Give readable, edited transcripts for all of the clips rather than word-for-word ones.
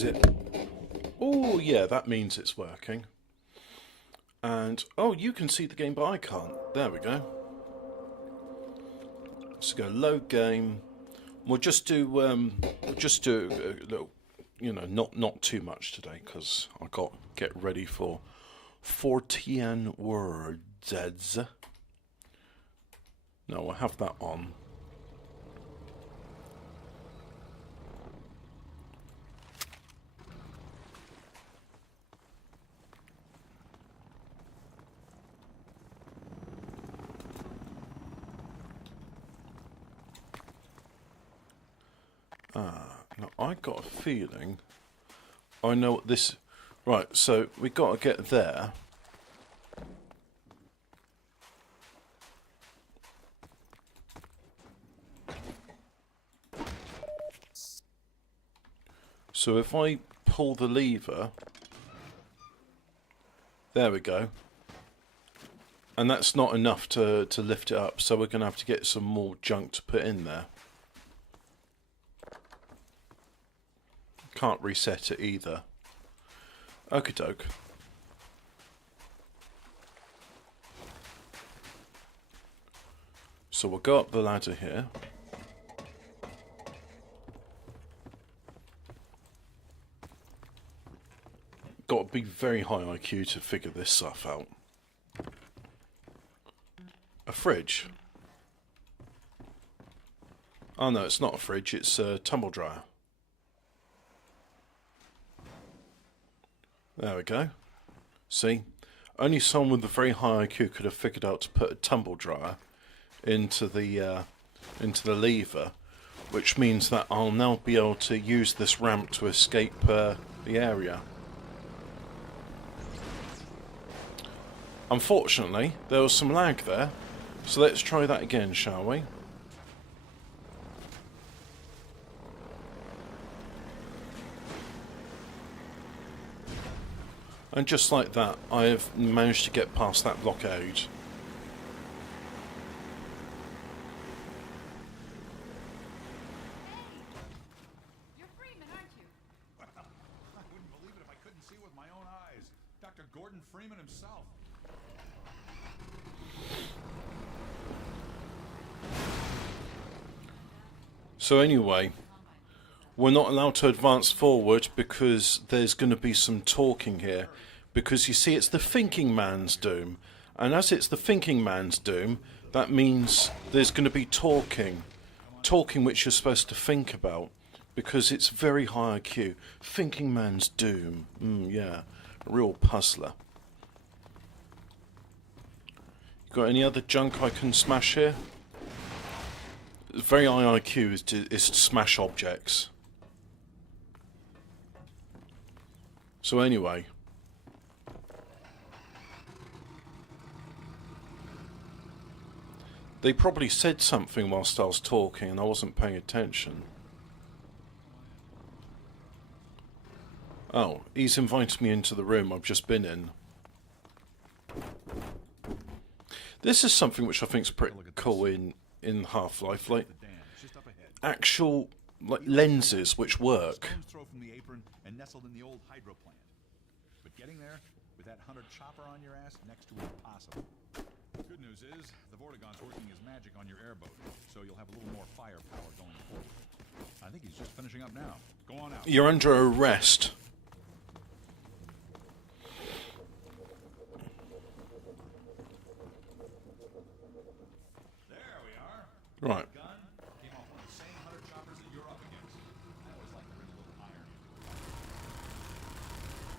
Is it? Oh, yeah, that means it's working. And, oh, you can see the game, but I can't. There we go. So go load game. We'll just do a little, you know, not too much today because I got to get ready for 14 words. No, I'll have that on. Now I got a feeling I know what this. Right, so we got to get there. So if I pull the lever, there we go. And that's not enough to lift it up, so we're going to have to get some more junk to put in there. Can't reset it either. Okie doke. So we'll go up the ladder here. Got to be very high IQ to figure this stuff out. A fridge. Oh no, it's not a fridge, it's a tumble dryer. There we go. See? Only someone with a very high IQ could have figured out to put a tumble dryer into the lever, which means that I'll now be able to use this ramp to escape the area. Unfortunately, there was some lag there, so let's try that again, shall we? And just like that, I have managed to get past that blockade. You're Freeman, aren't you? Well, I wouldn't believe it if I couldn't see with my own eyes. Dr. Gordon Freeman himself. So anyway, we're not allowed to advance forward because there's going to be some talking here. Because you see, it's the thinking man's doom. And as it's the thinking man's doom, that means there's going to be talking. Talking which you're supposed to think about. Because it's very high IQ. Thinking man's doom. Yeah, a real puzzler. Got any other junk I can smash here? Very high IQ is to smash objects. So anyway, they probably said something whilst I was talking and I wasn't paying attention. Oh, he's invited me into the room I've just been in. This is something which I think is pretty cool in Half-Life, like actual lenses which work. Stone's throw from the apron and nestled in the old hydro plant. But getting there with that hunter chopper on your ass, next to impossible. Good news is the Vortigaunt's working his magic on your airboat, so you'll have a little more firepower going forward. I think he's just finishing up now. Go on out. You're under arrest. There we are. Right. Gun came off one of the same hunter choppers that you're up against. I always like to bring a little iron.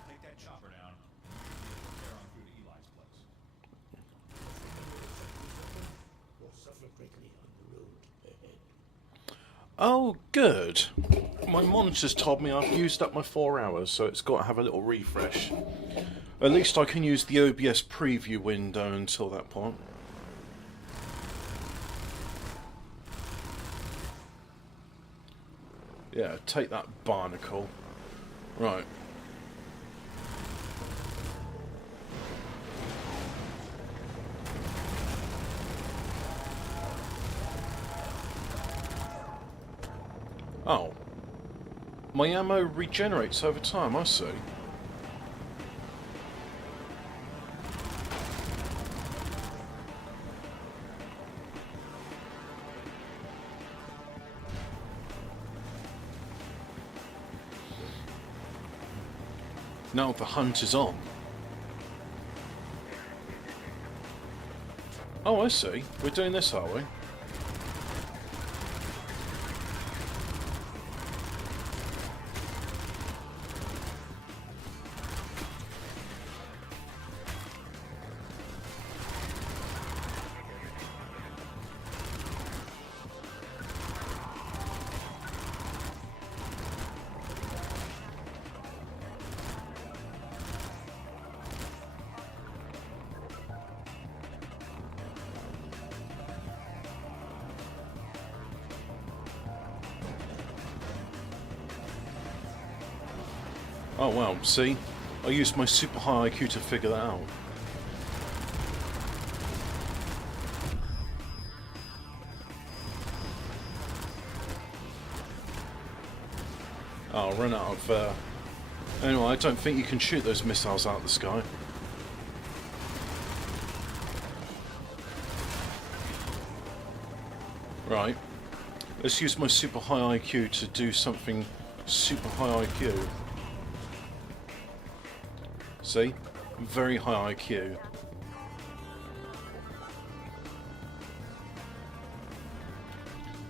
Take that chopper down, and you should be able to tear on through to Eli's place. Will suffer greatly on the road ahead. Oh, good. My monitor's told me I've used up my 4 hours, so it's got to have a little refresh. At least I can use the OBS preview window until that point. Yeah, take that, barnacle. Right. Oh. My ammo regenerates over time, I see. Now the hunt is on. Oh, I see. We're doing this, are we? Oh wow, see? I used my super high IQ to figure that out. Oh, I'll run out of... Anyway, I don't think you can shoot those missiles out of the sky. Right. Let's use my super high IQ to do something super high IQ. See? Very high IQ.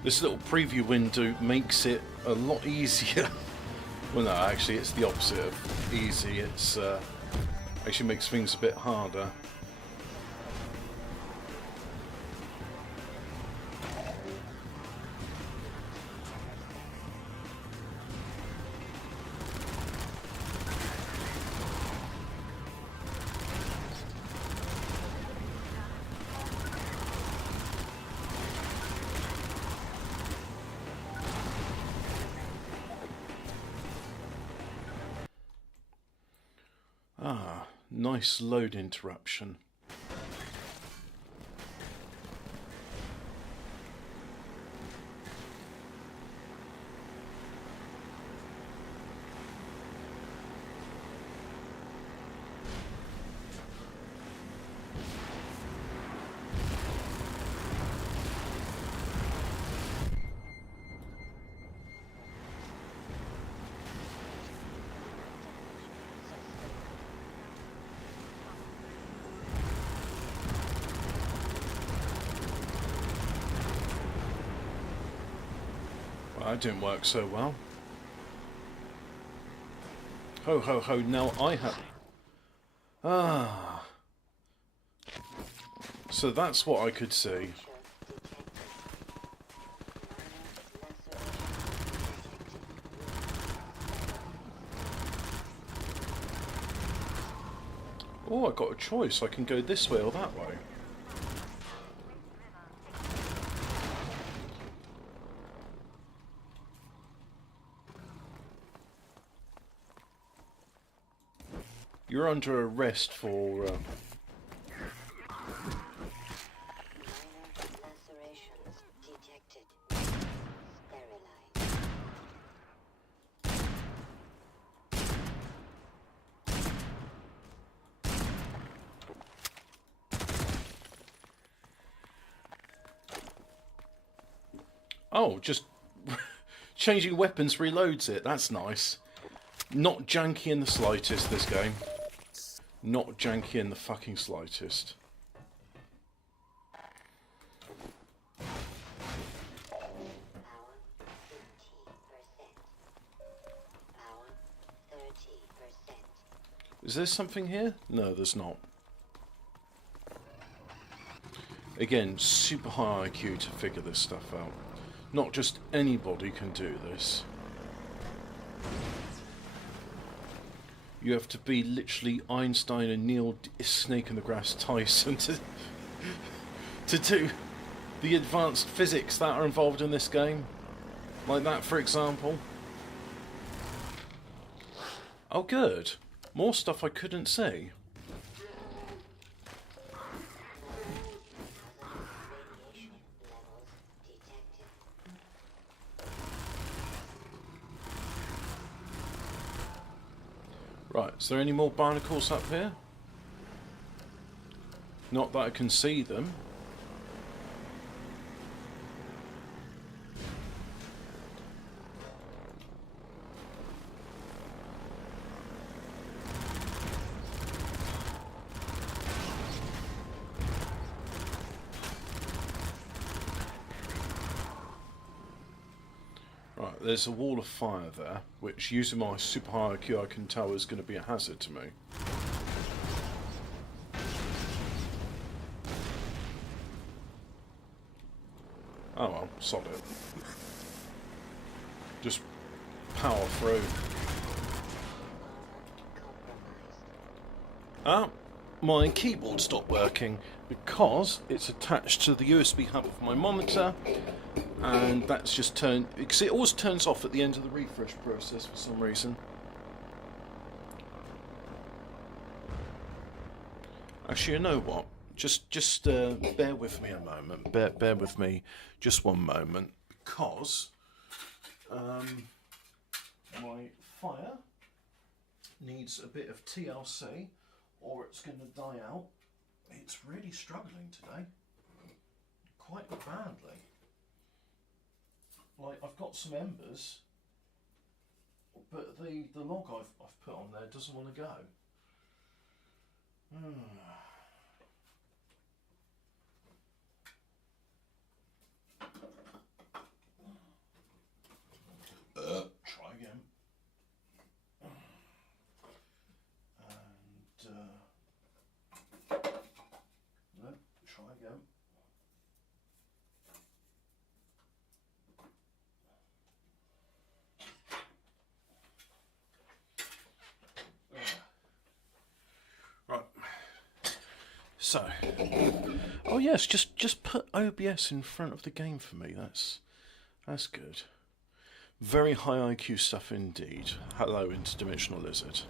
This little preview window makes it a lot easier. Well, no, actually, it's the opposite of easy. It's actually makes things a bit harder. Ah, nice load interruption. That didn't work so well. Ho ho ho, now I have... Ah. So that's what I could see. Oh, I got a choice. I can go this way or that way. You're under arrest for... Lacerations detected. Sterilized. Oh, just changing weapons reloads it. That's nice. Not janky in the slightest, this game. Not janky in the fucking slightest. Power 50%. Power 30%. Is there something here? No, there's not. Again, super high IQ to figure this stuff out. Not just anybody can do this. You have to be literally Einstein and Neil Snake in the Grass Tyson to do the advanced physics that are involved in this game. Like that, for example. Oh, good. More stuff I couldn't see. Radiation levels detected. Right, is there any more barnacles up here? Not that I can see them. Right, there's a wall of fire there, which using my super high IQ I can tell is going to be a hazard to me. Oh well, sod it. Just power through. Ah, my keyboard stopped working because it's attached to the USB hub of my monitor, and that's just turned, because it always turns off at the end of the refresh process for some reason. Actually, you know what? Just bear with me a moment. Bear with me just one moment, because my fire needs a bit of TLC, or it's going to die out. It's really struggling today, quite badly. Like, I've got some embers, but the log I've put on there doesn't want to go. Try again. And no, try again. Right. So, oh yes, just put OBS in front of the game for me. That's good. Very high IQ stuff indeed. Hello, Interdimensional Lizard.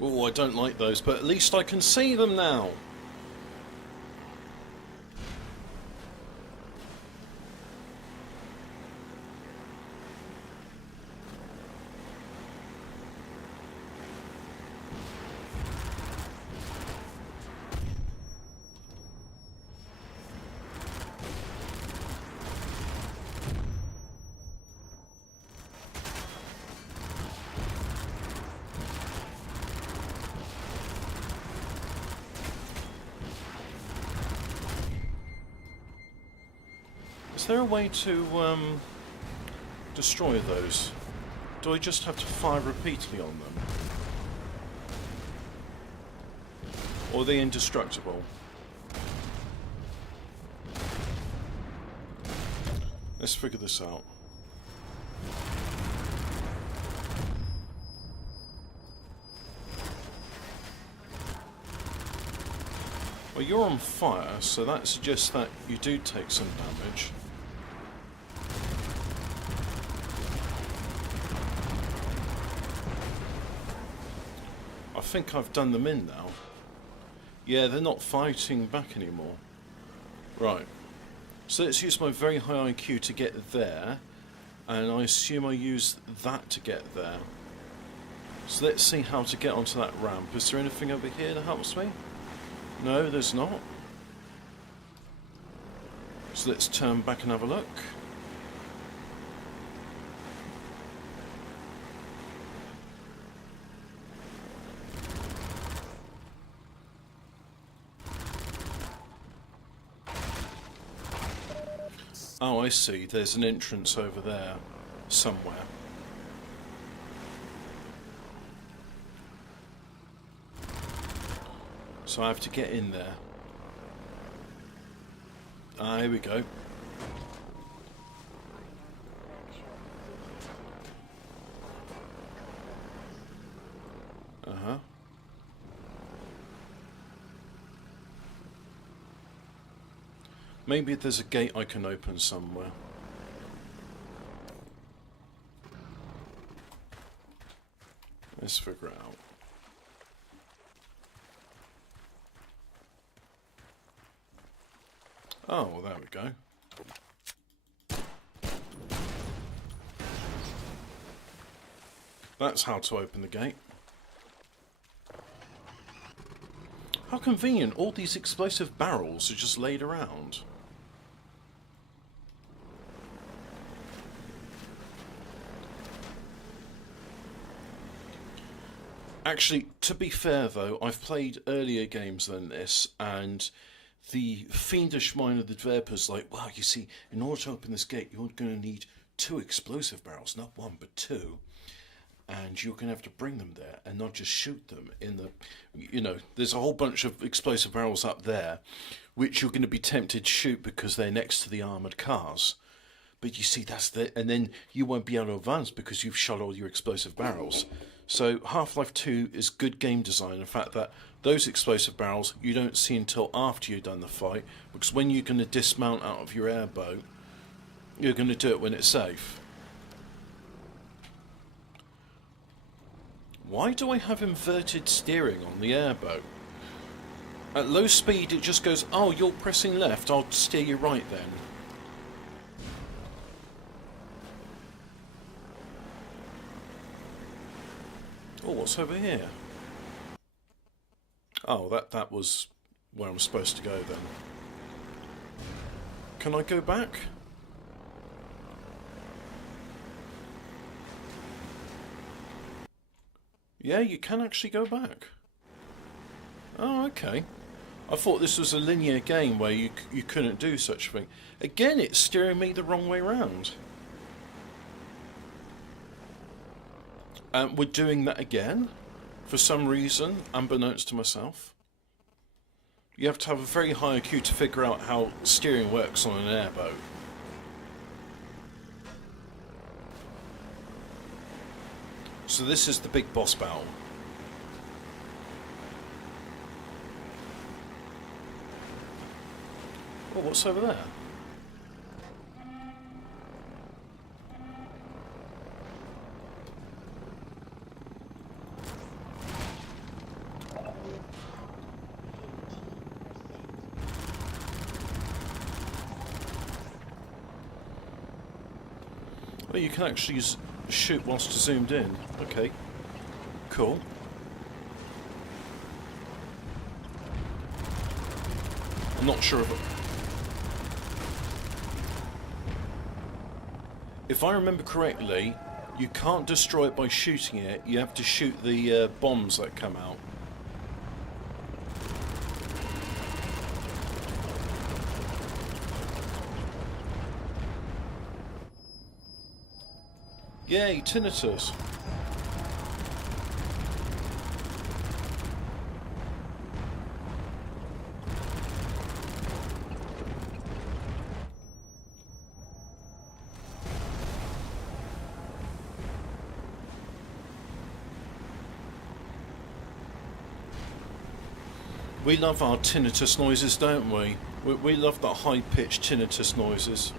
Oh, I don't like those, but at least I can see them now. Is there a way to destroy those? Do I just have to fire repeatedly on them? Or are they indestructible? Let's figure this out. Well, you're on fire, so that suggests that you do take some damage. I think I've done them in now. Yeah, they're not fighting back anymore. Right. So let's use my very high IQ to get there, and I assume I use that to get there. So let's see how to get onto that ramp. Is there anything over here that helps me? No, there's not. So let's turn back and have a look. Oh, I see. There's an entrance over there somewhere. So I have to get in there. Ah, here we go. Maybe there's a gate I can open somewhere. Let's figure it out. Oh, well, there we go. That's how to open the gate. How convenient, all these explosive barrels are just laid around. Actually, to be fair though, I've played earlier games than this, and the fiendish mind of the developer's like, well, you see, in order to open this gate, you're going to need 2 explosive barrels, not 1, but 2. And you're going to have to bring them there and not just shoot them in the, you know, there's a whole bunch of explosive barrels up there, which you're going to be tempted to shoot because they're next to the armoured cars. But you see, that's the, and then you won't be able to advance because you've shot all your explosive barrels. So Half-Life 2 is good game design. In fact, that those explosive barrels you don't see until after you've done the fight, because when you're going to dismount out of your airboat, you're going to do it when it's safe. Why do I have inverted steering on the airboat? At low speed it just goes, oh, you're pressing left, I'll steer you right then. Oh, what's over here? Oh, that was where I'm supposed to go then. Can I go back? Yeah, you can actually go back. Oh, okay. I thought this was a linear game where you couldn't do such a thing. Again, it's steering me the wrong way round. We're doing that again, for some reason, unbeknownst to myself. You have to have a very high IQ to figure out how steering works on an airboat. So this is the big boss battle. Oh, what's over there? Well, you can actually shoot whilst zoomed in. Okay, cool. I'm not sure if I remember correctly, you can't destroy it by shooting it. You have to shoot the bombs that come out. Yay, tinnitus. We love our tinnitus noises, don't we? We love the high-pitched tinnitus noises.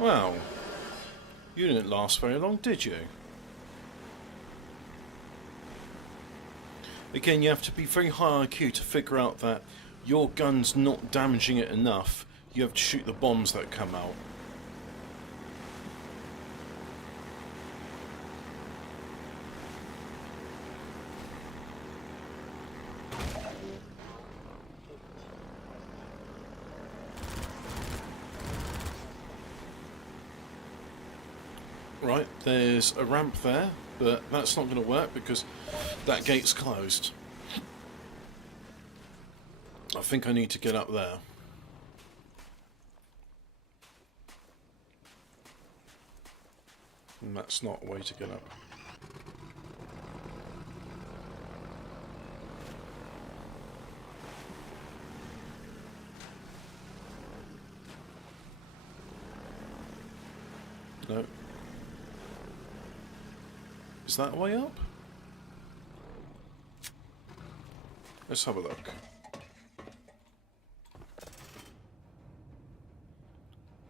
Wow, you didn't last very long, did you? Again, you have to be very high IQ to figure out that your gun's not damaging it enough. You have to shoot the bombs that come out. Right, there's a ramp there, but that's not going to work because that gate's closed. I think I need to get up there. And that's not a way to get up. No. Is that a way up? Let's have a look.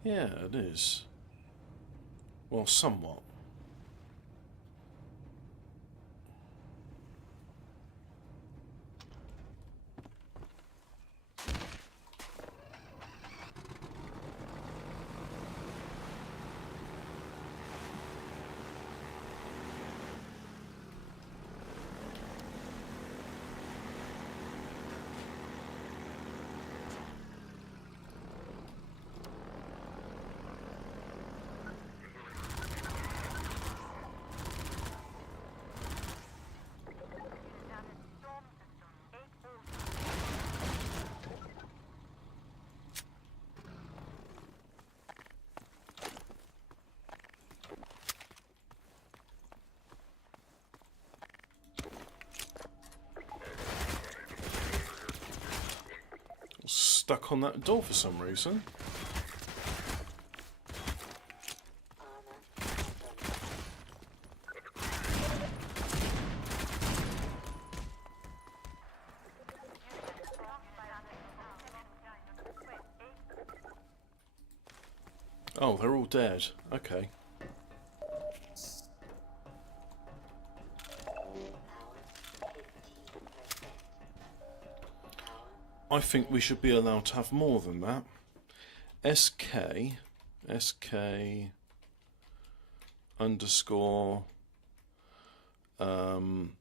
Yeah, it is. Well, somewhat. Stuck on that door for some reason. Oh, they're all dead. Okay. I think we should be allowed to have more than that. SK underscore ammo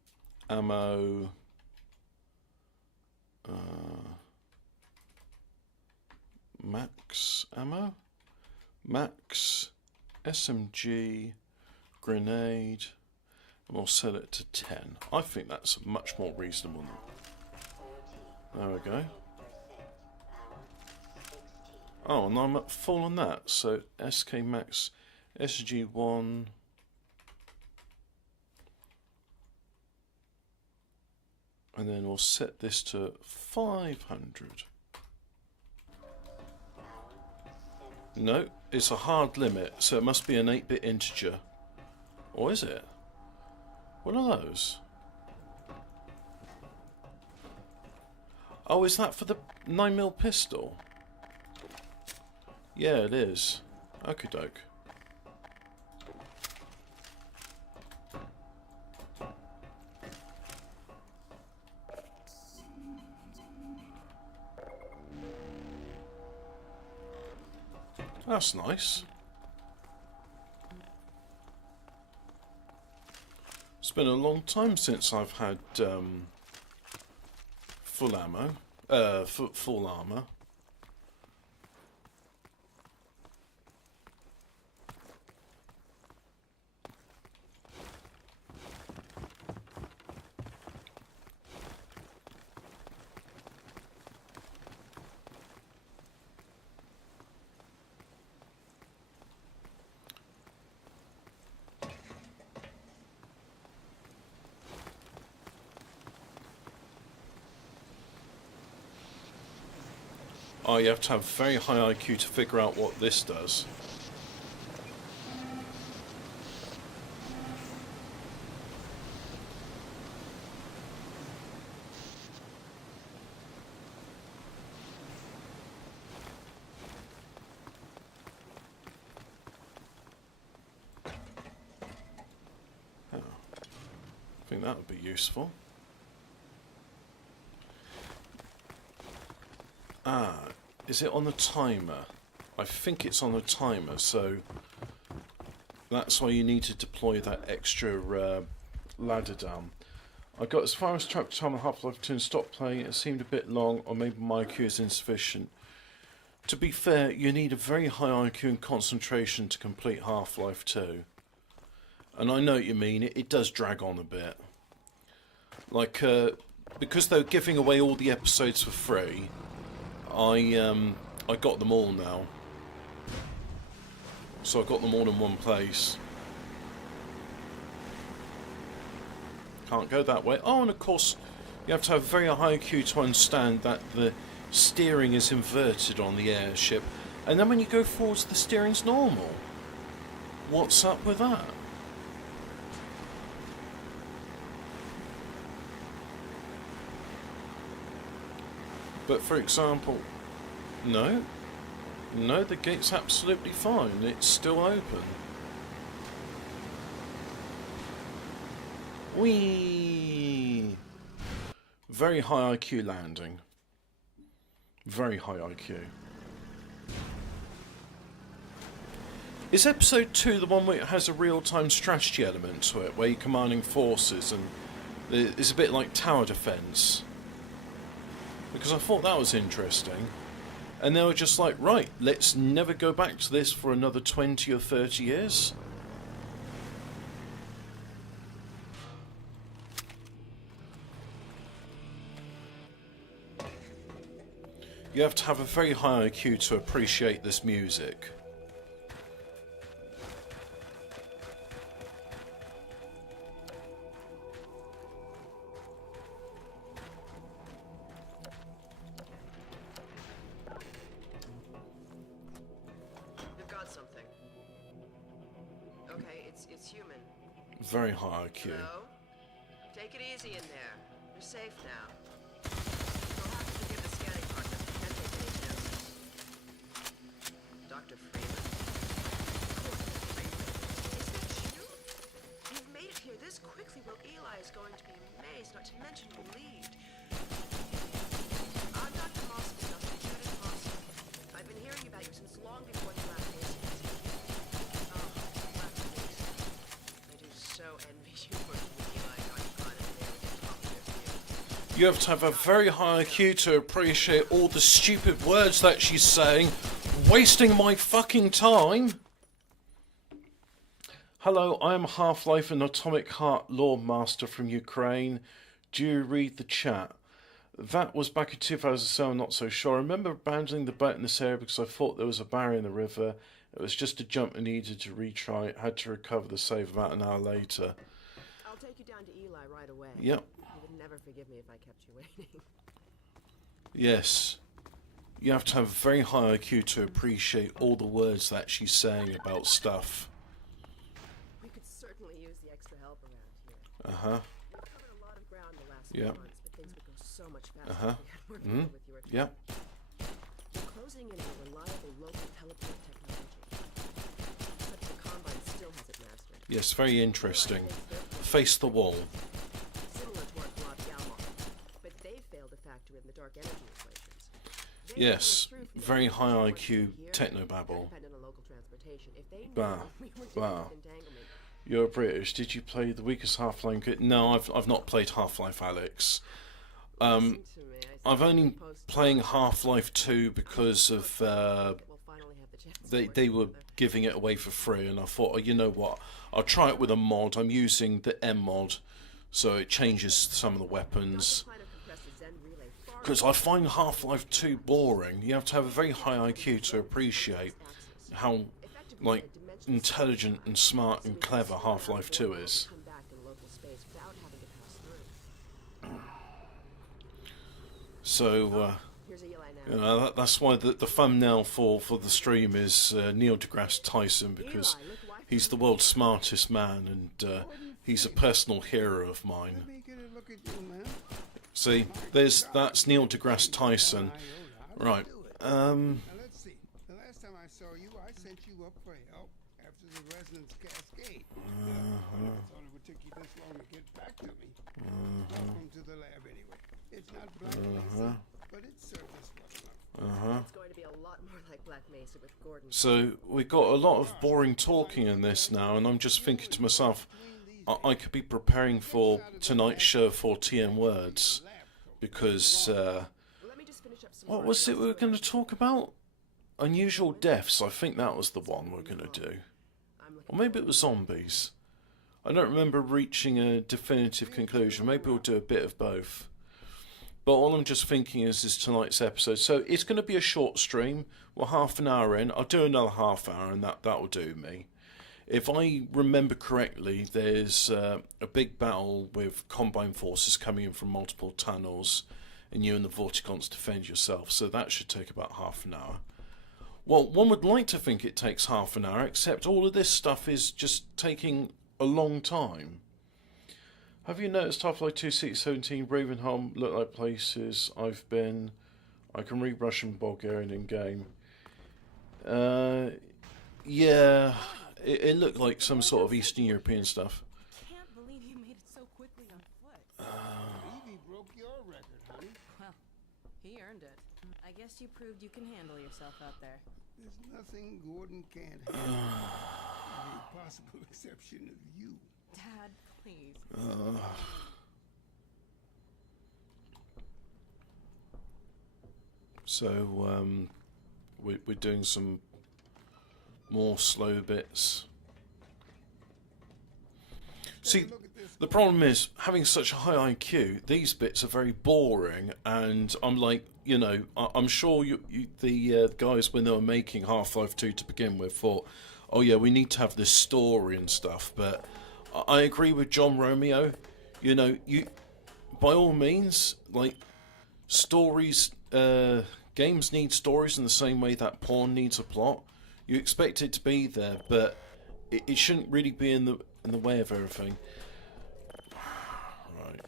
max ammo, max SMG grenade, and we'll set it to 10. I think that's much more reasonable now. There we go. Oh, and I'm at full on that. So SK Max SG1. And then we'll set this to 500. No, it's a hard limit, so it must be an 8-bit integer. Or is it? What are those? Oh, is that for the 9mm pistol? Yeah, it is. Okie doke. That's nice. It's been a long time since I've had full ammo, full armor. Oh, you have to have very high IQ to figure out what this does. Oh, I think that would be useful. Ah, is it on the timer? I think it's on the timer, so that's why you need to deploy that extra ladder down. I got as far as track time on Half-Life 2 and stopped playing. It seemed a bit long, or maybe my IQ is insufficient. To be fair, you need a very high IQ and concentration to complete Half-Life 2. And I know what you mean, it does drag on a bit. Like, because they're giving away all the episodes for free, I got them all now. So I got them all in one place. Can't go that way. Oh, and of course, you have to have very high IQ to understand that the steering is inverted on the airship. And then when you go forwards, the steering's normal. What's up with that? But for example, no, the gate's absolutely fine. It's still open. Whee! Very high IQ landing. Very high IQ. Is episode 2 the one where it has a real-time strategy element to it, where you're commanding forces and it's a bit like tower defense? Because I thought that was interesting. And they were just like, right, let's never go back to this for another 20 or 30 years. You have to have a very high IQ to appreciate this music. We've got something. Okay, it's human. Very high IQ. Hello? Take it easy in there. You're safe now. You'll have to forgive the scanning partner. Can't take any chances. Dr. Freeman? Is that you? You've made it here this quickly. Well, Eli is going to be amazed, not to mention relieved. I'm Dr. Mossman, Dr. Judith Mossman. I've been hearing about you since long before the Black Mesa incident. Oh, Black Mesa. I do so envy you working with Eli. God, you got it there with your top tier view. You have to have a very high IQ to appreciate all the stupid words that she's saying, wasting my fucking time. Hello, I am Half-Life and Atomic Heart Lore Master from Ukraine. Do you read the chat? That was back in 2007, I'm not so sure. I remember abandoning the boat in this area because I thought there was a barrier in the river. It was just a jump I needed to retry. Had to recover the save about an hour later. I'll take you down to Eli right away. Yep. You would never forgive me if I kept you waiting. Yes. You have to have a very high IQ to appreciate all the words that she's saying about stuff. We could certainly use the extra help around here. Uh-huh. We've covered a lot of ground in the last Yeah. few months, but things would go so much faster Uh-huh. if we had more Mhm. people with your Yep. We're closing in on reliable local teleport technology. But the Combine still hasn't mastered. Yes, very interesting. Face the wall. Similar to our Glob Galmar. But they failed to factor in the dark energy equations. They Yes, were through for very the high ones IQ here, technobabble. dependent on local transportation. If they knew Bah, we were dealing bah. with entanglement, You're British. Did you play the weakest Half-Life? No, I've not played Half-Life, Alex. listen to me. I I've said only post- playing Half-Life 2 because of We'll finally have the chance to work they were together. giving it away for free, and I thought, oh, you know what? I'll try it with a mod. I'm using the M mod, so it changes some of the weapons. Dr. Kleiner compressed the Zen relay far Because I find Half-Life 2 boring. You have to have a very high IQ to appreciate how, like, intelligent and smart and clever Half-Life 2 is. come back in local space without having to pass through. So, Here's Eli now. you know, that's why the thumbnail for the stream is Neil deGrasse Tyson, because he's the world's smartest man, and he's a personal hero of mine. Making it look at you, man. See, that's Neil deGrasse Tyson. Right. Now let's see. The last time I saw you, I sent you up for help after the resonance cascade. I thought it would take you this long to get back to me. Welcome to the lab, anyway. It's not Black Mesa, but its surface was enough. It's going to be a lot more like Black Mesa with Gordon. So we've got a lot of boring talking in this now, and I'm just thinking to myself, I could be preparing for tonight's show for TM Words, because Let me just finish up some what more was it we were ideas. going to talk about? Unusual deaths. I think that was the one we're going to do, I'm looking or maybe it was zombies. I don't remember reaching a definitive conclusion. Maybe we'll do a bit of both. But all I'm just thinking is tonight's episode. So it's going to be a short stream. We're half an hour in. I'll do another half hour and that'll do me. If I remember correctly, there's a big battle with Combine forces coming in from multiple tunnels, and you and the Vortigons defend yourself. So that should take about half an hour. Well, one would like to think it takes half an hour, except all of this stuff is just taking a long time. Have you noticed Half-Life 2 617 Ravenholm look like places I've been? I can read Russian Bulgarian in game. Yeah, it looked like some sort of Eastern European stuff. Can't believe you made it so quickly on foot. Evie broke your record, honey. Well, he earned it. I guess you proved you can handle yourself out there. There's nothing Gordon can't handle. With the possible exception of you. Dad, please. So, we're doing some more slow bits. See, the problem is, having such a high IQ, these bits are very boring, and I'm like, you know, I'm sure the guys, when they were making Half-Life 2 to begin with, thought, oh yeah, we need to have this story and stuff, but I agree with John Romeo. You know, by all means, like, stories, games need stories in the same way that porn needs a plot. You expect it to be there, but it shouldn't really be in the way of everything. Right.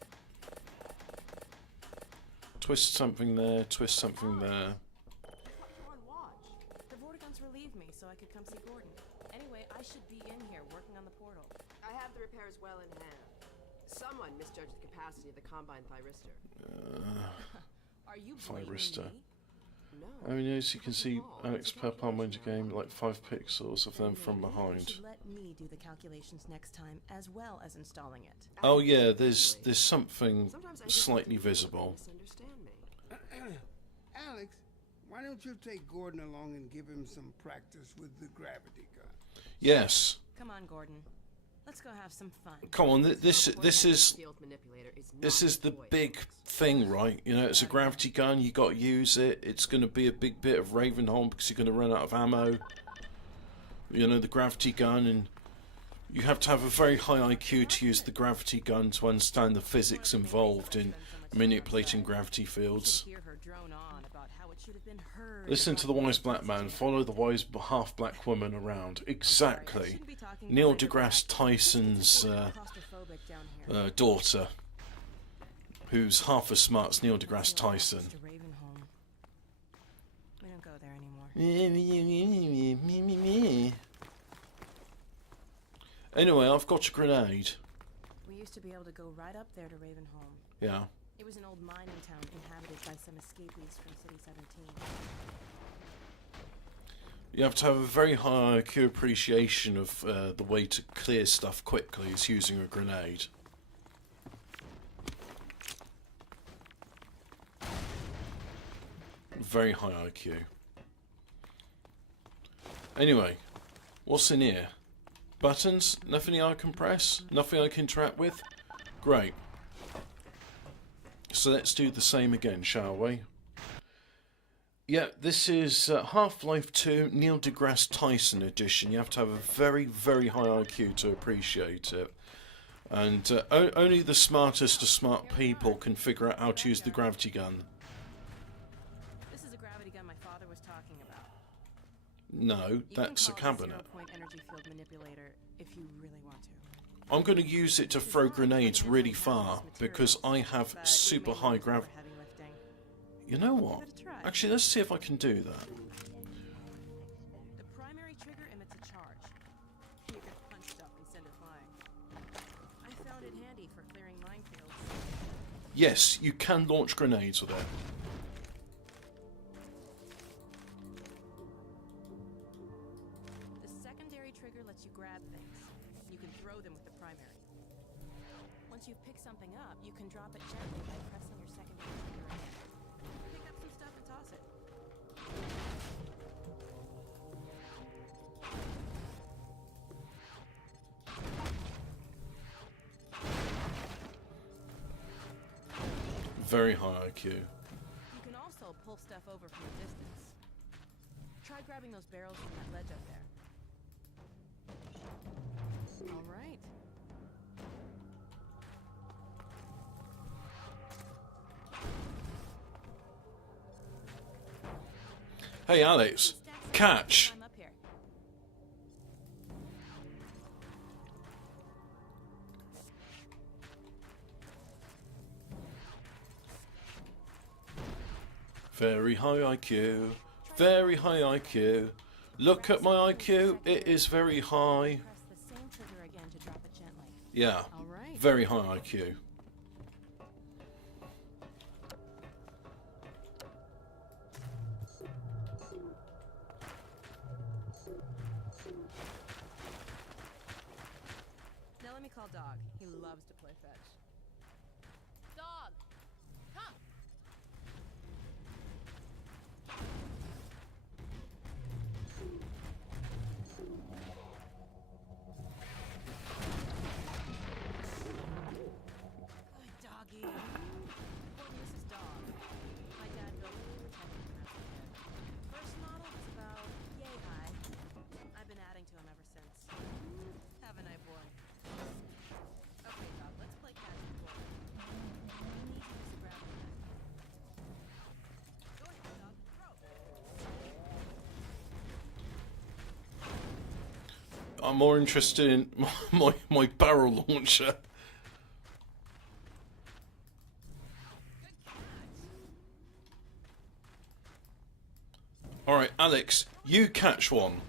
Twist something there, twist something there. I thought you were on watch. The Vortigons relieved me so I could come see Gordon. Anyway, I should be in here working on the portal. I have the repairs well in hand. Someone misjudged the capacity of the Combine Thyristor. Are you blaming Thyristor. me? No. I mean, as you can see, Alex Pepper went to game like 5 pixels of them from You behind. should let me do the calculations next time, as well as installing it. Oh yeah, there's something Sometimes I just slightly think you visible. misunderstand me. Alex, why don't you take Gordon along and give him some practice with the gravity gun? Yes. Come on, Gordon. Let's go have some fun. Come on, this is Field manipulator is this not is the a toy. big thing, right? You know, it's a gravity gun. You got to use it. It's going to be a big bit of Ravenholm because you're going to run out of ammo. You know, the gravity gun, and you have to have a very high IQ to use the gravity gun to understand the physics involved in manipulating gravity fields. Hear her drone on about how it should have been heard. Listen to the wise black man. Follow the wise half black woman around. Exactly. Neil deGrasse Tyson's Claustrophobic down here. daughter, who's half as smart as Neil deGrasse Tyson. To Ravenholm. We don't go there anymore. Anyway, I've got a grenade. We used to be able to go right up there to Ravenholm. Yeah. It was an old mining town inhabited by some escapees from City 17. You have to have a very high IQ appreciation of the way to clear stuff quickly is using a grenade. Very high IQ. Anyway, what's in here? Buttons? Nothing I can press? Nothing I can interact with? Great. So let's do the same again, shall we? Yeah, this is Half-Life 2 Neil deGrasse Tyson edition. You have to have a very, very high IQ to appreciate it. And only the smartest of smart people can figure out how to use the gravity gun. This is a gravity gun my father was talking about. No, You that's a can call it cabinet. zero-point energy field manipulator if you really want to. I'm going to use it to throw grenades really far because I have But super we may high need gravity. more heavy lifting. You know what? Give it a try. Actually, let's see if I can do that. The primary trigger emits a charge. You can punch stuff and send it flying. I found it handy for clearing minefields. Yes, you can launch grenades with it. The secondary trigger lets you grab things. You can throw them with the primary. Once you pick something up, you can drop it gently by pressing your secondary trigger again. Pick up some stuff and toss it. Very high IQ. You can also pull stuff over from a distance. Try grabbing those barrels from that ledge up there. All right. Hey, Alex. Catch. I'm up here. Very high IQ. Very high IQ. Look at my IQ. It is very high. Press the same trigger again to drop it gently. Yeah. All right. Very high IQ. Now let me call Dog. He loves to play fetch. Dog! Come! Good doggy. Well, this is Dog. My dad built it for pretending when I was a kid. First model was about yay high. I've been adding to him ever since. Haven't I, boy? Okay, Dog, let's play catch the ball. I need you to grab the net. Go ahead, Dog. Throw. I'm more interested in my barrel launcher. Alright, Alex, you catch one.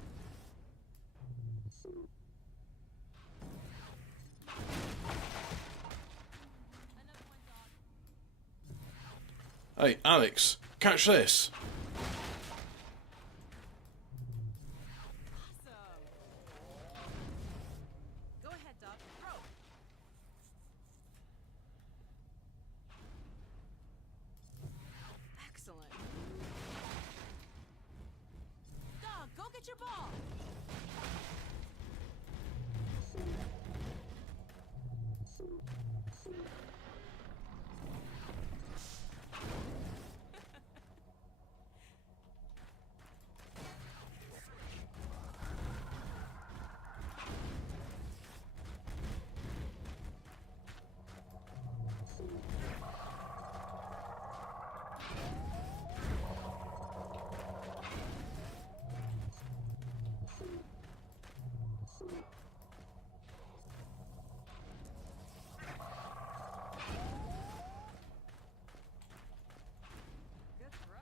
Hey, Alex, catch this. Go ahead, Dog. Throw. Excellent. Dog, go get your ball. Good throw.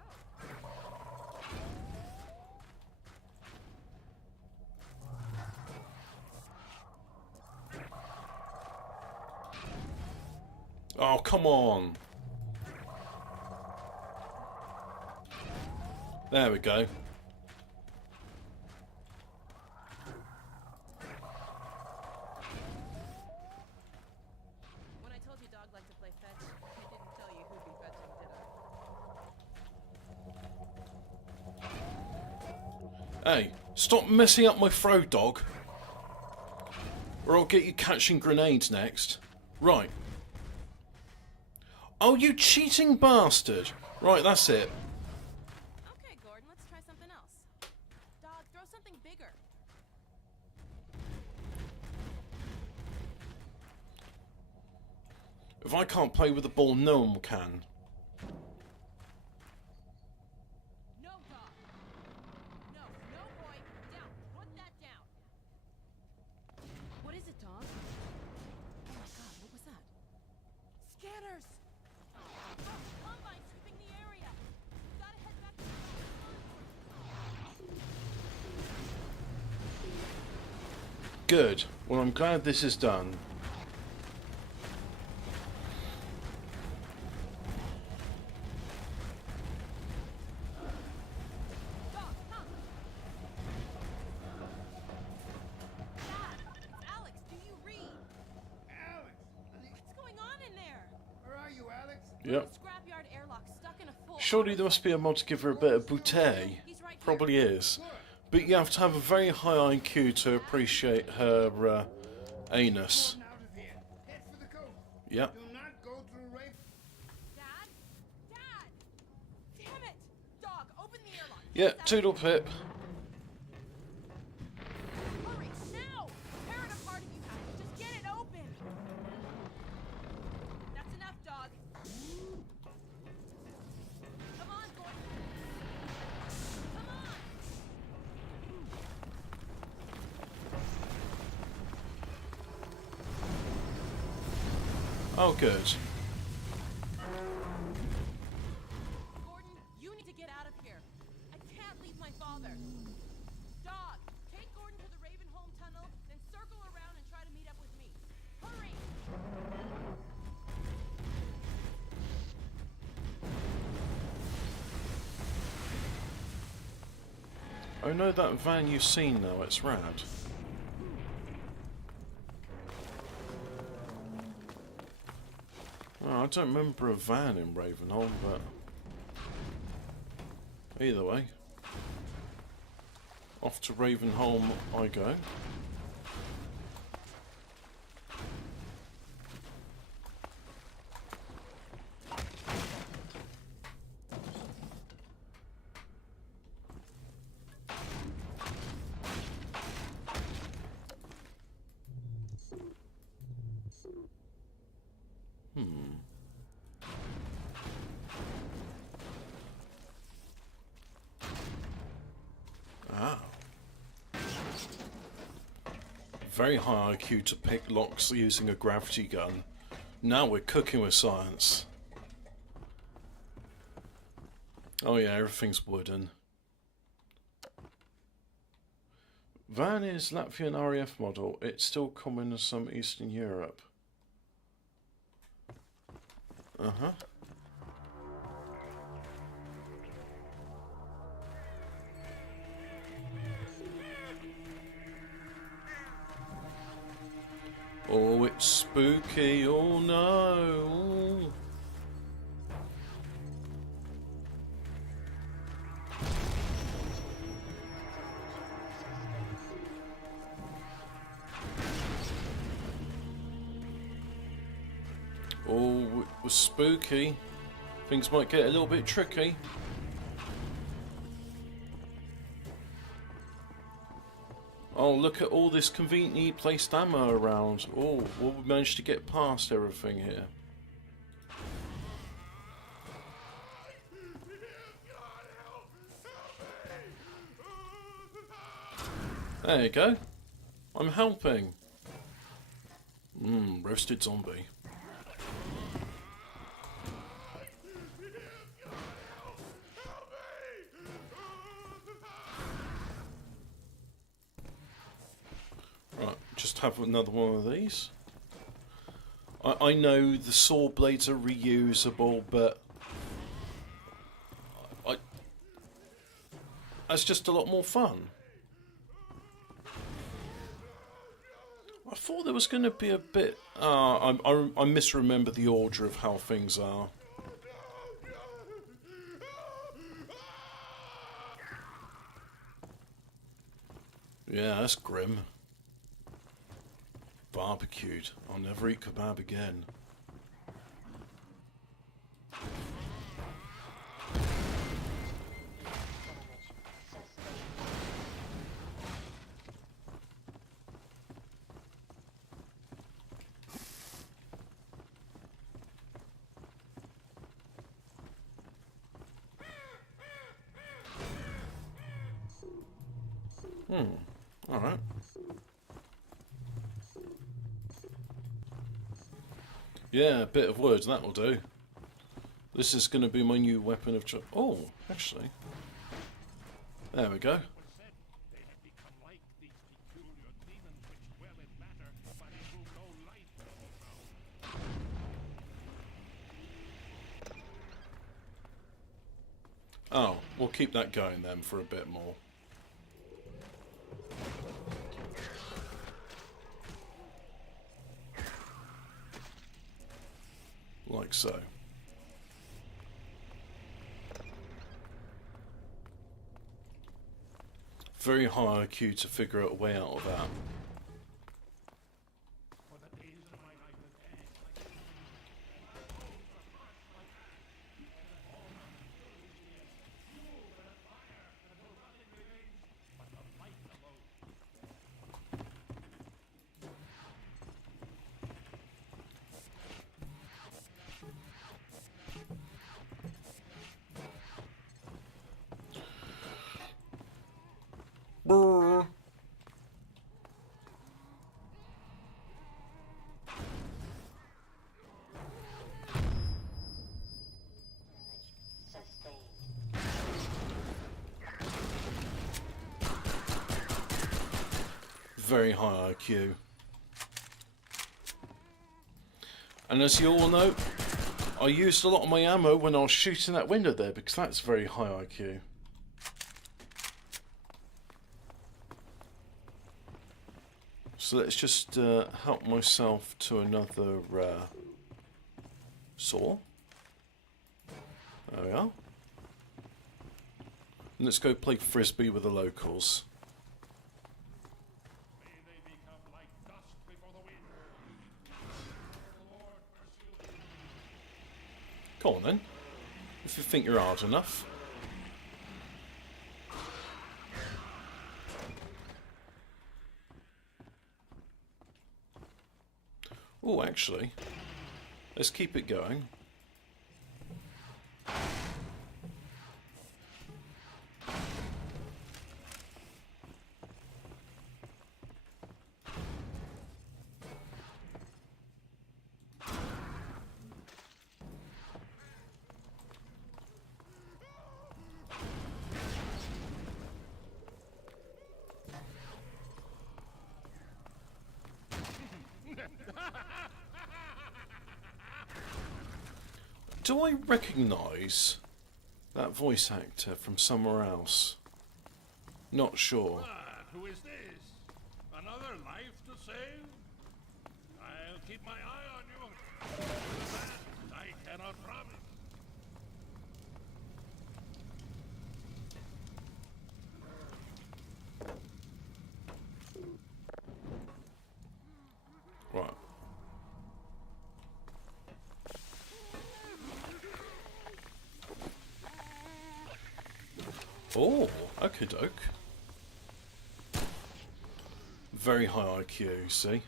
Oh, come on. There we go. When I told you Dog liked to play fetch, I didn't tell you who'd be fetching, did I? Hey, stop messing up my throw, Dog. Or I'll get you catching grenades next. Right. Oh, you cheating bastard. Right, that's it. Okay, Gordon, let's try something else. Dog, throw something bigger. If I can't play with the ball, no one can. No, Dog. No, no, boy. Down. Put that down. What is it, Dog? Oh my God, what was that? Scanners! Combine sweeping the area. Gotta head back to the Good. Well, I'm glad this is done. Dog, come! Dad, it's Alex. Do you read? Alex! Honey, What's going on in there? where are you, Alex? Yep. Scrapyard airlock stuck in a full. Surely there must be a mod to give her a bit of bouteille. He's right here. Probably is. But you have to have a very high IQ to appreciate her anus. Out of here. Head for the coast. Yep. Do not go through Rafe. Dad, Yeah, Toodle Pip. Hurry, now! Tear it apart if you have to. Just get it open! That's enough, dog. Come on, Gordon. Come on! Oh, good. Gordon, you need to get out of here. I can't leave my father. Dog, take Gordon to the Ravenholm tunnel, then circle around and try to meet up with me. Hurry! I know that van you've seen now, it's rad. Oh, I don't remember a van in Ravenholm, but either way, off to Ravenholm I go. Very high IQ to pick locks using a gravity gun. Now we're cooking with science. Oh yeah, everything's wooden. Van is Latvian RAF model. It's still common in some Eastern Europe. Uh-huh. Oh, it's spooky. Oh no. Oh, it was spooky. Things might get a little bit tricky. Oh, look at all this conveniently placed ammo around. Oh, well, we managed to get past everything here. There you go. I'm helping. Roasted zombie. Right, just have another one of these. I know the saw blades are reusable, but that's just a lot more fun. I thought there was going to be a bit... I misremember the order of how things are. Yeah, that's grim. Barbecued. I'll never eat kebab again. Alright. Yeah, a bit of wood, that will do. This is going to be my new weapon of choice. Oh, actually. There we go. Oh, we'll keep that going then for a bit more. Like so. Very high IQ to figure out a way out of that. very high IQ. And as you all know, I used a lot of my ammo when I was shooting that window there, because that's very high IQ. So let's just help myself to another saw. There we are. And let's go play frisbee with the locals. Go on then, if you think you're hard enough. Oh, actually, let's keep it going. Do I recognise that voice actor from somewhere else? Not sure. Who is this? Another life to save? I'll keep my eye on you. That I cannot promise. Right. Oh, okie doke. Very high IQ, see?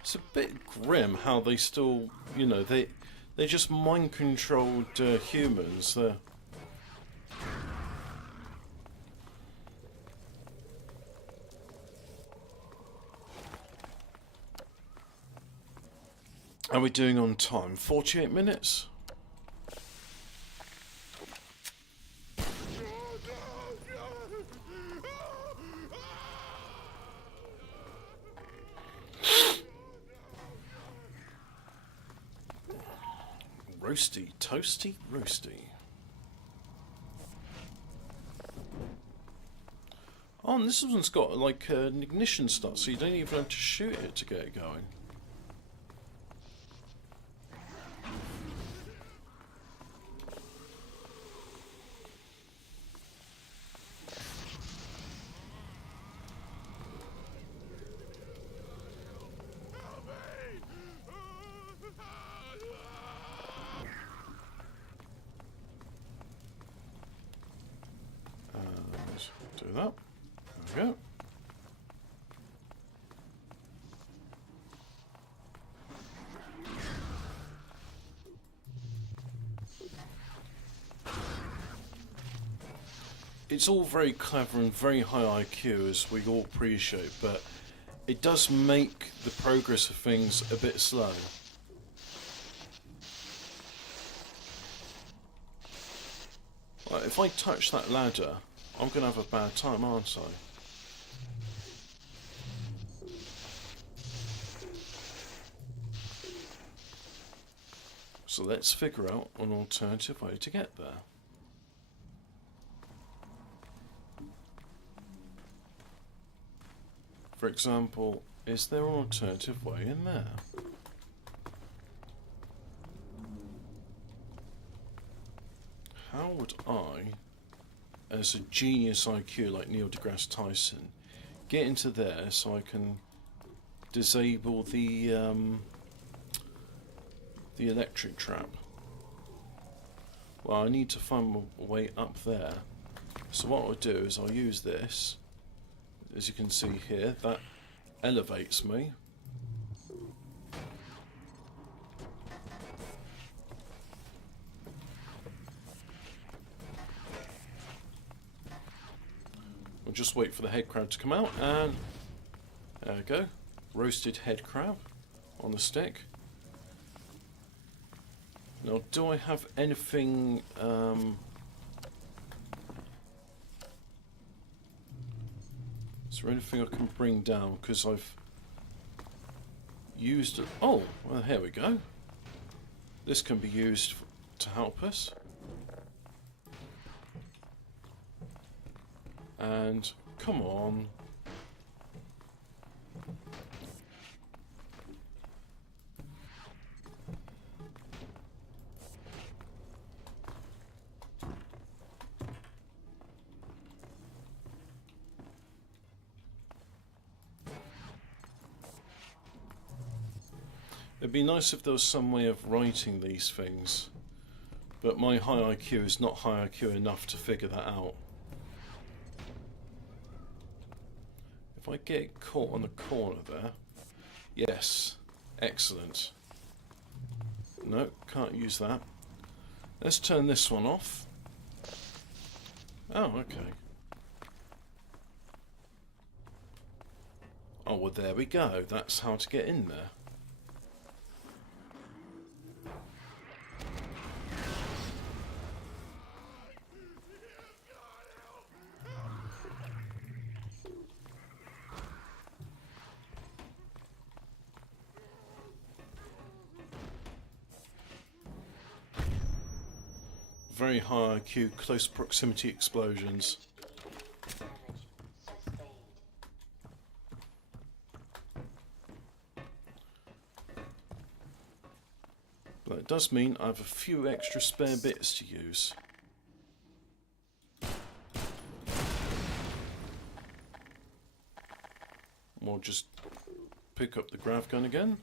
It's a bit grim how they still, you know, they're just mind-controlled humans. How are we doing on time? 48 minutes? Roasty, toasty, roasty. Oh, and this one's got like an ignition start, so you don't even have to shoot it to get it going. Do that. There we go. It's all very clever and very high IQ, as we all appreciate, but it does make the progress of things a bit slow. Like, if I touch that ladder, I'm going to have a bad time, aren't I? So let's figure out an alternative way to get there. For example, is there an alternative way in there? How would I, as a genius IQ like Neil deGrasse Tyson, get into there so I can disable the electric trap? Well, I need to find my way up there. So what I'll do is I'll use this. As you can see here, that elevates me. We'll just wait for the head crab to come out, and there we go. Roasted head crab on the stick. Now, do I have anything Is there anything I can bring down? Because I've used... Oh, well, here we go. This can be used to help us. And, come on. It'd be nice if there was some way of writing these things, but my high IQ is not high IQ enough to figure that out. If I get caught on the corner there, yes, excellent. No, can't use that. Let's turn this one off. Oh, okay. Oh, well, there we go. That's how to get in there. Very high IQ, close proximity explosions. Damage sustained. But it does mean I have a few extra spare bits to use. We'll just pick up the grav gun again.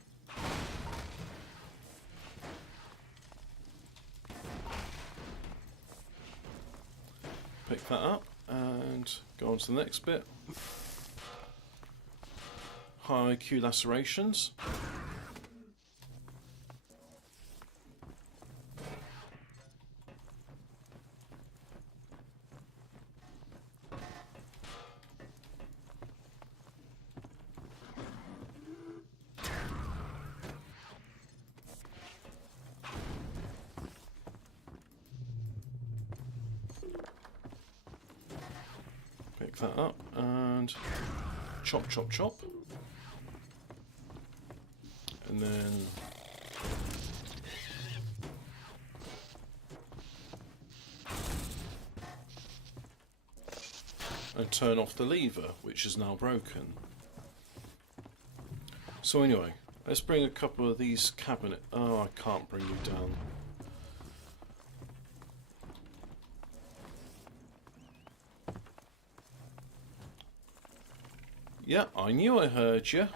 Pick that up and go on to the next bit. High IQ lacerations. Pick that up and chop, chop, chop. And then and turn off the lever, which is now broken. So anyway, let's bring a couple of these cabinet. Oh, I can't bring you down. Yeah, I knew I heard you.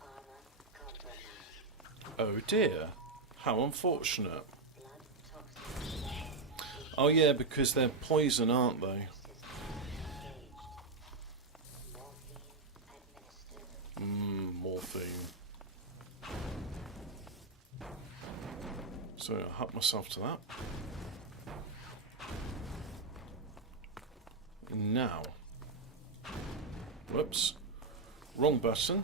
Armor compromised. Oh dear, how unfortunate. Blood toxin. Oh yeah, because they're poison, aren't they? Engaged. Morphine administered. Morphine. So I'll help myself to that. Now. Whoops. Wrong button.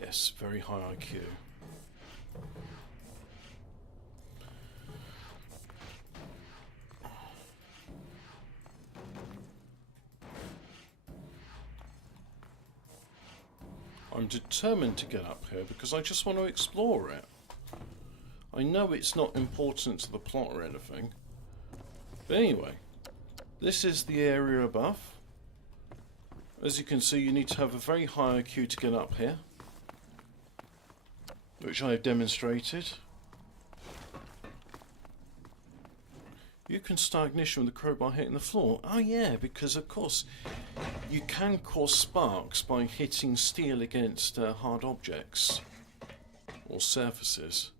Yes, very high IQ. I'm determined to get up here because I just want to explore it. I know it's not important to the plot or anything. But anyway, this is the area above. As you can see, you need to have a very high IQ to get up here, which I have demonstrated. You can start ignition with the crowbar hitting the floor. Oh yeah, because of course you can cause sparks by hitting steel against hard objects or surfaces.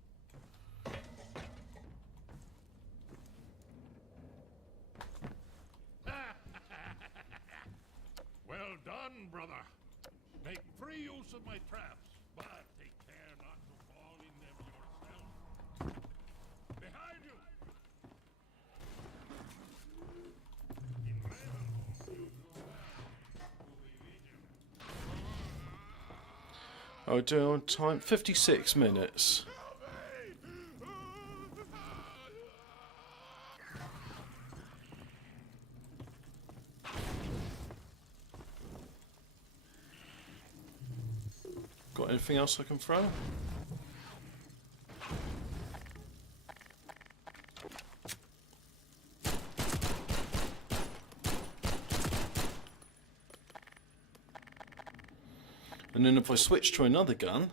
Oh, do on time 56 minutes. Got anything else I can throw? And then if I switch to another gun,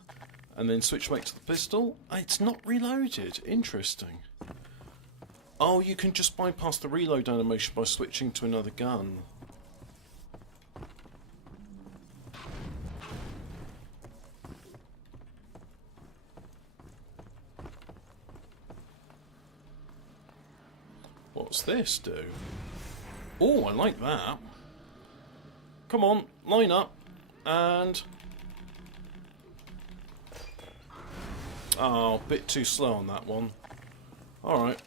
and then switch back to the pistol, it's not reloaded. Interesting. Oh, you can just bypass the reload animation by switching to another gun. What's this do? Oh, I like that. Come on, line up, and... Oh, a bit too slow on that one. Alright.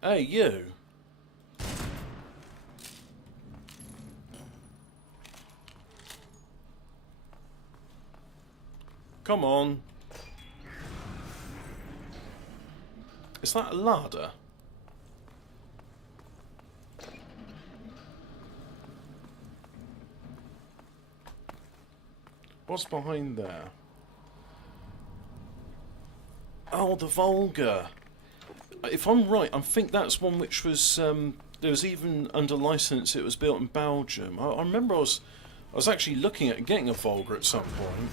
Hey, you. Come on. Is that a ladder? What's behind there? Oh, the Volga. If I'm right, I think that's one which was there was even under license. It was built in Belgium. I remember I was actually looking at getting a Volga at some point.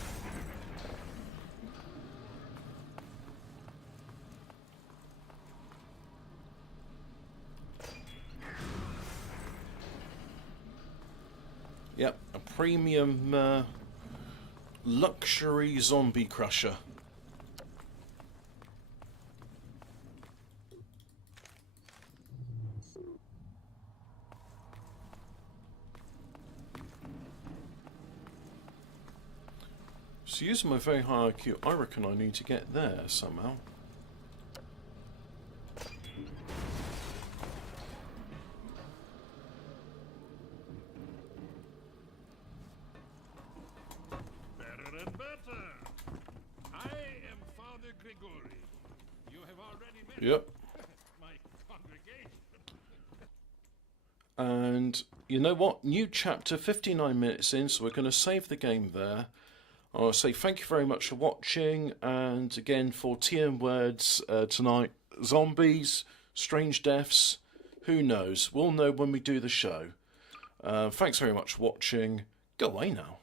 Yep, a premium luxury zombie crusher. So using my very high IQ, I reckon I need to get there somehow. Better and better. I am Father Grigori. You have already met Yep. my congregation. And you know what? New chapter, 59 minutes in, so we're going to save the game there. I'll say thank you very much for watching, and again for TM words tonight, zombies, strange deaths, who knows? We'll know when we do the show. Thanks very much for watching. Go away now.